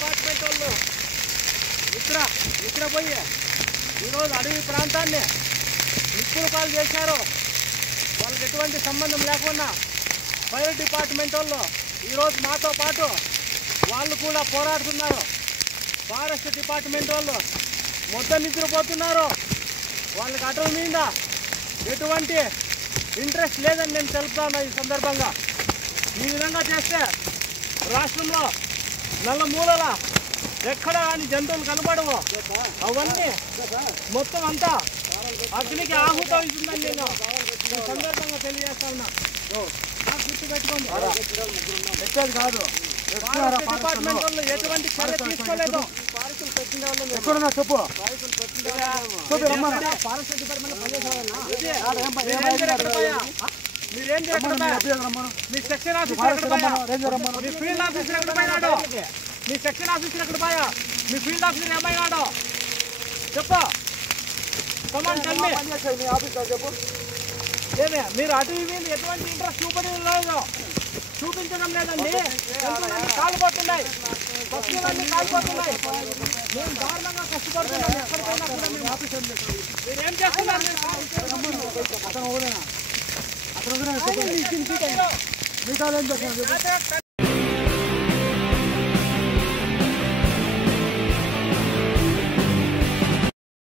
Department వాళ్ళు నిద్రపోయి ఈరోజు అడవి ప్రాంతాన్ని నిప్పులు పాలు చేశారు. వాళ్ళకి ఎటువంటి సంబంధం లేకుండా ఫైర్ డిపార్ట్మెంట్ వాళ్ళు ఈరోజు మాతో పాటు వాళ్ళు కూడా పోరాడుతున్నారు. ఫారెస్ట్ డిపార్ట్మెంట్ వాళ్ళు మొత్తం నిద్రపోతున్నారు. వాళ్ళకి అటవీ మీద ఎటువంటి ఇంట్రెస్ట్ లేదని నేను తెలుపుతాను. ఈ సందర్భంగా ఈ విధంగా చేస్తే రాష్ట్రంలో నల్లమూలల ఎక్కడ కానీ జంతువులు కనబడవు. అవన్నీ మొత్తం అంతా అగ్నికి ఆహుతవుతుందని నేను ఈ సందర్భంగా తెలియజేస్తా ఉన్నా. గుర్తుపెట్టుకోండి, కాదు డిపార్ట్మెంట్ వాళ్ళు ఎటువంటి చర్య తీసుకోలేదు. చెప్పు మీరేం మీ సెక్షన్ ఆఫీసర్ ఎక్కడ పోయా? మీ ఫీల్డ్ ఆఫీసర్ ఎక్కడ పోయినాడు? మీ సెక్షన్ ఆఫీసర్ ఎక్కడ పోయా? మీ ఫీల్డ్ ఆఫీసర్ ఏమైనాడు? చెప్పు. కమాండ్ తల్లి ఏమే మీరు అటవీ మీద ఎటువంటి ఇంట్రెస్ట్ చూపించడం లేదండి. కాలిపోతున్నాయి, పక్షులన్నీ కాలిపోతున్నాయి. మేము దారుణంగా కష్టపడుతున్నాం. ఎక్కడికైనా కూడా మేము ఆఫీసర్ మీరేం చేస్తున్నారు? అతను